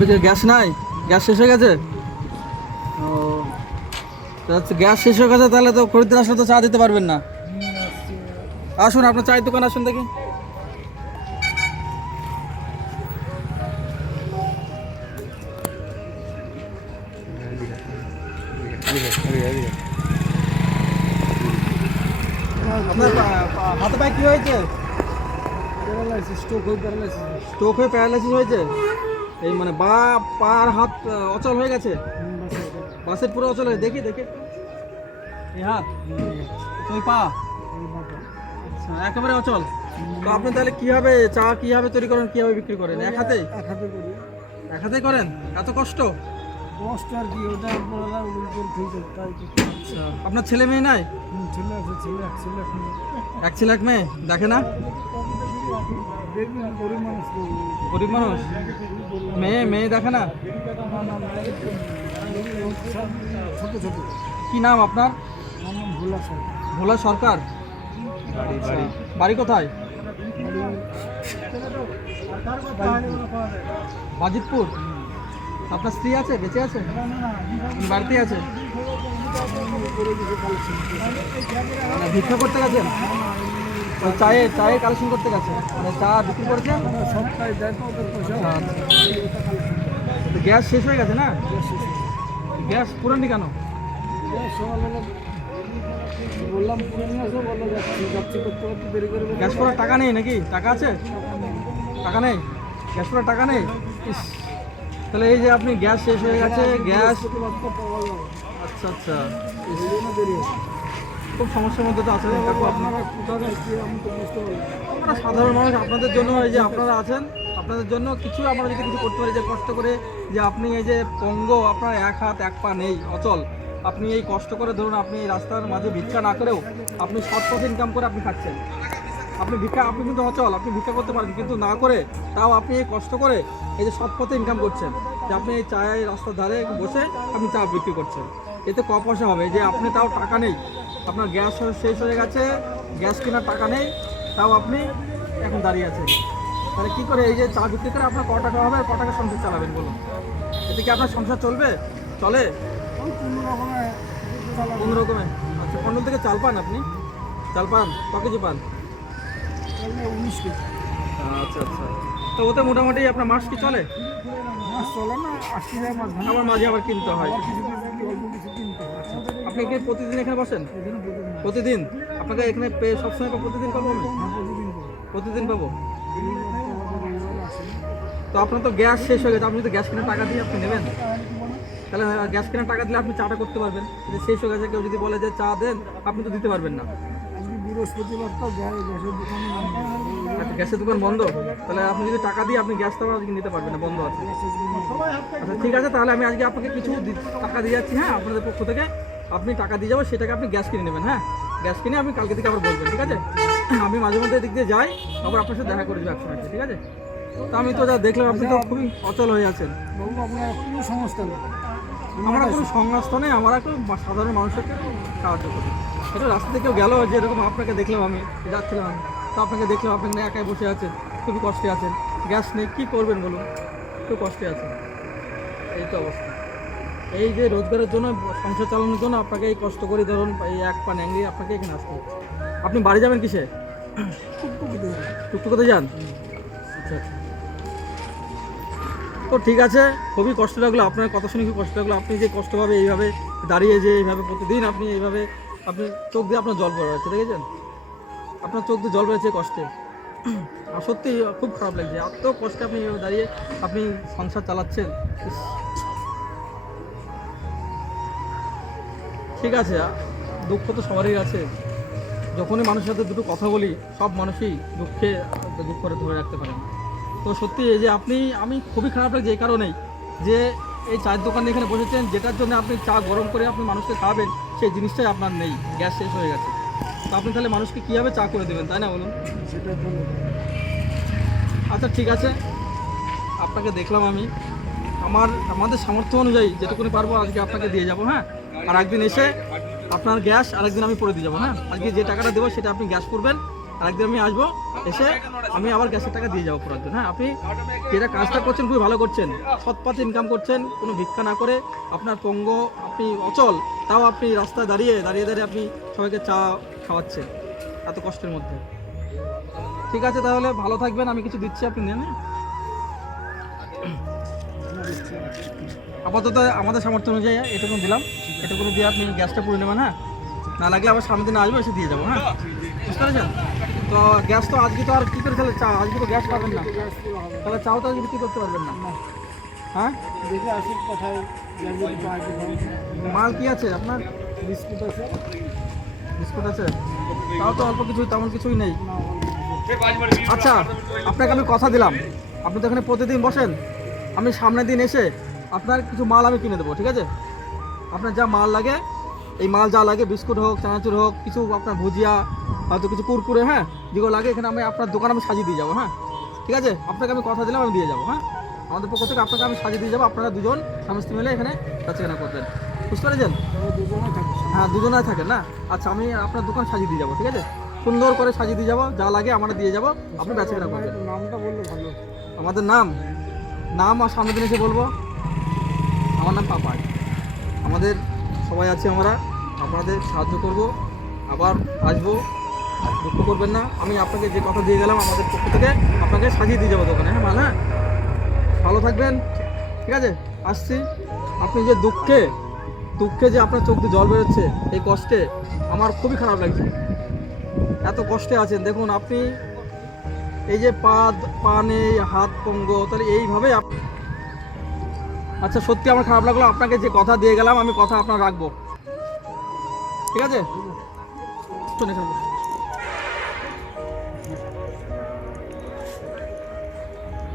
বিক্রি গ্যাস নাই? গ্যাস শেষ হয়ে গেছে? ও গ্যাস শেষ হয়ে গেছে তাহলে তো খরিদ্দার আসলে তো চা দিতে পারবেন না। আসুন আপনার চায়ের দোকান আসুন দেখি। হাতে পায়ে কি হয়েছে? স্ট্রোক হয়ে প্যারালাইসিস। স্ট্রোক হয়ে প্যারালাইসিস হয়েছে? এই মানে বা পার হাত অচল হয়ে গেছে? বাসের পুরো অচল হয়ে দেখি দেখি। এই হাত ওই পা। আচ্ছা, একেবারে অচল। তো আপনি তাহলে কীভাবে চা কীভাবে তৈরি করেন কীভাবে বিক্রি করেন? এক হাতে? এক হাতে করি। এক করেন? এত কষ্ট? কষ্ট আর কি ওটা আচ্ছা আপনার ছেলে মেয়ে নাই? হুম, ছেলে আছে ছেলে এক ছেলে এক ছেলে এক মেয়ে? দেখে না? গরিব মানুষ গরিব মানুষ? মেয়ে মেয়ে দেখে না? কি নাম আপনার? ভোলা সরকার। বাড়ি কোথায়? বাজিতপুর। আপনার স্ত্রী আছে? বেঁচে আছে? উনি বাড়িতেই আছে? মানে ভিক্ষা করতে গেছেন? চায়ে চায়ে কালেকশন করতে গেছেন মানে চা বিক্রি তো গ্যাস শেষ হয়ে গেছে না? গ্যাস পুরানি কেন? বললাম পুরে নিয়ে আসো বলো যাচ্ছি করতে করতে গ্যাস পড়ার টাকা নেই নাকি? টাকা আছে? টাকা নেই? গ্যাস পড়ার টাকা নেই? ইস, তাহলে এই যে আপনি গ্যাস শেষ হয়ে গেছে গ্যাস আচ্ছা আচ্ছা। খুব সমস্যার মধ্যে তো আছেন। আপনারা বুঝতে পারলাম আমরা সাধারণ মানুষ আপনাদের জন্য এই যে আপনারা আছেন আপনাদের জন্য কিছু আমরা যদি কিছু করতে পারি যে কষ্ট করে যে আপনি এই যে পঙ্গ আপনার এক হাত এক পা নেই অচল। আপনি এই কষ্ট করে ধরুন আপনি এই রাস্তার মাঝে ভিক্ষা না করেও আপনি শর্ট পথে ইনকাম করে আপনি খাচ্ছেন। আপনি ভিক্ষা আপনি কিন্তু অচল আপনি ভিক্ষা করতে পারেন কিন্তু না করে তাও আপনি এই কষ্ট করে এই যে সৎ পথে ইনকাম করছেন। যে আপনি এই চায়ের রাস্তার ধারে বসে আপনি চা বিক্রি করছেন। এতে ক পয়সা হবে? যে আপনি তাও টাকা নেই। আপনার গ্যাস শেষ হয়ে গেছে গ্যাস কেনার টাকা নেই তাও আপনি এখন দাঁড়িয়ে আছেন। তাহলে কী করে এই যে চা বিক্রি করে আপনার ক টাকা হবে ক টাকা সংসার চালাবেন বলুন? এতে কি আপনার সংসার চলবে? চলে? কোনো রকমে আচ্ছা কন্ডল থেকে চাল পান আপনি? চাল পান? ক কেজি পান? উনিশ কেজি আচ্ছা আচ্ছা। তো ওতে মোটামুটি আপনার মাস কি চলে? মাছ চলে না আশি আবার মাঝে আবার কিনতে হয়। আপনি কি প্রতিদিন এখানে বসেন? প্রতিদিন? আপনাকে এখানে সবসময় প্রতিদিন পাবো আমি প্রতিদিন পাবো। তো আপনার তো গ্যাস শেষ হয়ে গেছে। আপনি যদি গ্যাস কেনার টাকা দিয়ে আপনি নেবেন, তাহলে গ্যাস কেনার টাকা দিলে আপনি চাটা করতে পারবেন। যদি শেষ হয়ে গেছে, কেউ যদি বলে যে চা দেন, আপনি তো দিতে পারবেন না। আজকে বৃহস্পতিবার গ্যাসের দোকানে আচ্ছা গ্যাসের দোকান বন্ধ? তাহলে আপনি যদি টাকা দিয়ে আপনি গ্যাস তো আজকে নিতে পারবেন না? বন্ধ আছে। আচ্ছা ঠিক আছে তাহলে আমি আজকে আপনাকে কিছু টাকা দিয়ে যাচ্ছি হ্যাঁ আপনাদের পক্ষ থেকে। আপনি টাকা দিয়ে যাব সেটাকে আপনি গ্যাস কিনে নেবেন হ্যাঁ? গ্যাস কিনে আপনি কালকে থেকে আবার বলবেন ঠিক আছে? আমি মাঝে মধ্যে এদিক দিয়ে যাই আবার আপনার সাথে দেখা করে দেবো একসময় ঠিক আছে? তো আমি তো যা দেখলাম আপনি তো খুবই অচল হয়ে আছেন। আপনার কোনো সংস্থা নেই। আমরা কোনো সংস্থা নেই আমরা একটু সাধারণ মানুষকে সাহায্য করি এটা রাস্তা থেকে কেউ গেল যে এরকম আপনাকে দেখলাম আমি, যাচ্ছিলাম তো আপনাকে দেখলাম, আপনি একাই বসে আছেন, খুবই কষ্টে আছেন। গ্যাস নেই, কী করবেন বলুন? খুব কষ্টে আছেন। এই তো অবস্থা। এই যে রোজগারের জন্য, সংসার চালানোর জন্য আপনাকে এই কষ্ট করে ধরুন, এই এক পা ন্যাংরি আপনাকে এখানে আসতে আপনি বাড়ি যাবেন কিসে? টুকটুকোতে যান। তো ঠিক আছে, খুবই কষ্ট লাগল, আপনার কথা শুনে খুব কষ্ট লাগল। আপনি যে কষ্টভাবে এইভাবে দাঁড়িয়ে যে এইভাবে প্রতিদিন আপনি এইভাবে আপনি চোখ দিয়ে আপনার জল বেরো যাচ্ছে দেখেছেন? আপনার চোখ দিয়ে জল বেরোচ্ছে কষ্টে। আর সত্যি খুব খারাপ লাগছে। এত কষ্টে আপনি দাঁড়িয়ে আপনি সংসার চালাচ্ছেন। ঠিক আছে দুঃখ তো সবারই আছে। যখনই মানুষের সাথে দুটো কথা বলি, সব মানুষই দুঃখে দুঃখ করে ধরে রাখতে পারে না। তো সত্যি এই যে আপনি, আমি খুবই খারাপ লাগছে এই কারণেই যে এই চায়ের দোকানে এখানে বসেছেন, যেটার জন্য আপনি চা গরম করে আপনি মানুষকে খাওয়াবেন সেই জিনিসটাই আপনার নেই, গ্যাস শেষ হয়ে গেছে। তো আপনি তাহলে মানুষকে কীভাবে চা করে দেবেন, তাই না বলুন? আচ্ছা ঠিক আছে। আপনাকে দেখলাম আমি। আমার, আমাদের সামর্থ্য অনুযায়ী যেটুকুনি পারব আজকে আপনাকে দিয়ে যাব হ্যাঁ? আর একদিন এসে আপনার গ্যাস আরেকদিন আমি পরে দিয়ে যাব হ্যাঁ? আজকে যে টাকাটা দেবো সেটা আপনি গ্যাস করবেন। আরেকদিন আমি আসব, এসে আমি আবার গ্যাসের টাকা দিয়ে যাব পুরো হ্যাঁ আপনি যেটা কাজটা করছেন খুবই ভালো করছেন সৎপাতে ইনকাম করছেন, কোনো ভিক্ষা না করে আপনার পঙ্গ আপনি অচল, তাও আপনি রাস্তায় দাঁড়িয়ে দাঁড়িয়ে দাঁড়িয়ে আপনি সবাইকে চা খাওয়াচ্ছেন এত কষ্টের মধ্যে। ঠিক আছে তাহলে, ভালো থাকবেন, আমি কিছু দিচ্ছি, আপনি নেন হ্যাঁ? আপাতত আমাদের সামর্থ্য অনুযায়ী এটুকু দিলাম। এটুকু দিয়ে আপনি গ্যাসটা পুড়ে নেবেন হ্যাঁ? না লাগলে আবার সামনের দিন আসব, এসে দিয়ে যাব হ্যাঁ? বুঝতে পেরেছেন? তো গ্যাস তো আজকে তো আর কী করে তাহলে চা আজকে তো গ্যাস পাবেন না। তাহলে চাও তো আজকে বিক্রি করতে পারবেন না? হ্যাঁ? দেখে আসুক কোথায় মাল কি আছে আপনার? বিস্কুট আছে? বিস্কুট আছে তাও তো অল্প কিছু তেমন কিছুই নেই। আচ্ছা আপনাকে আমি কথা দিলাম। আপনি তো এখানে প্রতিদিন বসেন। আমি সামনের দিন এসে আপনার কিছু মাল আমি কিনে দেবো, ঠিক আছে? আপনার যা মাল লাগে, এই মাল যা লাগে, বিস্কুট হোক, চানাচুর হোক, কিছু আপনার ভুজিয়া হয়তো কিছু কুরকুরে হ্যাঁ যেগুলো লাগে এখানে আমি আপনার দোকান আমি সাজিয়ে দিয়ে যাব হ্যাঁ? ঠিক আছে? আপনাকে আমি কথা দিলাম আমি দিয়ে যাব হ্যাঁ? আমাদের পক্ষ থেকে আপনাকে আমি সাজিয়ে দিয়ে যাব আপনারা দুজন স্বামী স্ত্রী মিলে এখানে বেচাকেনা করবেন। বুঝতে পেরেছেন? দুজনে হ্যাঁ দুজনায় থাকেন না? আচ্ছা আমি আপনার দোকান সাজিয়ে দিয়ে যাব ঠিক আছে? সুন্দর করে সাজিয়ে দিয়ে যাব যা লাগে আমরা দিয়ে যাব আপনি বেচাকেনা করবেন। নামটা বললে ভালো আমাদের নাম? নাম আর সামনের দিন এসে বলব। আমার নাম পাপাই। আমাদের সবাই আছি আমরা। আপনাদের সাহায্য করব। আবার আসব। দুঃখ করবেন না, আমি আপনাকে যে কথা দিয়ে গেলাম, আমাদের পক্ষ থেকে আপনাকে সাজিয়ে দিয়ে যাব দোকানে হ্যাঁ হ্যাঁ? ভালো থাকবেন, ঠিক আছে? আসছি। আপনি যে দুঃখে দুঃখে যে আপনার চোখ জল বেরোচ্ছে, এই কষ্টে আমার খুবই খারাপ লাগছে। এত কষ্টে আছেন। দেখুন, আপনি এই যে পা পা নেই, হাত পঙ্গ, তাহলে এইভাবে আচ্ছা সত্যি আমার খারাপ লাগল। আপনাকে যে কথা দিয়ে গেলাম, আমি কথা আপনার রাখব। ঠিক আছে? শোনে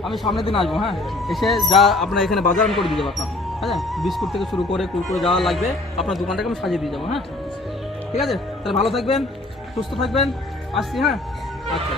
আমি সামনের দিন আসব হ্যাঁ? এসে যা আপনার এখানে বাজার আমি করে দিয়ে যাব আপনার হ্যাঁ? বিস্কুট থেকে শুরু করে কুরকুরে যা লাগবে আপনার দোকানটাকে আমি সাজিয়ে দিয়ে যাব হ্যাঁ? ঠিক আছে? তাহলে ভালো থাকবেন, সুস্থ থাকবেন, আসছি হ্যাঁ? আচ্ছা।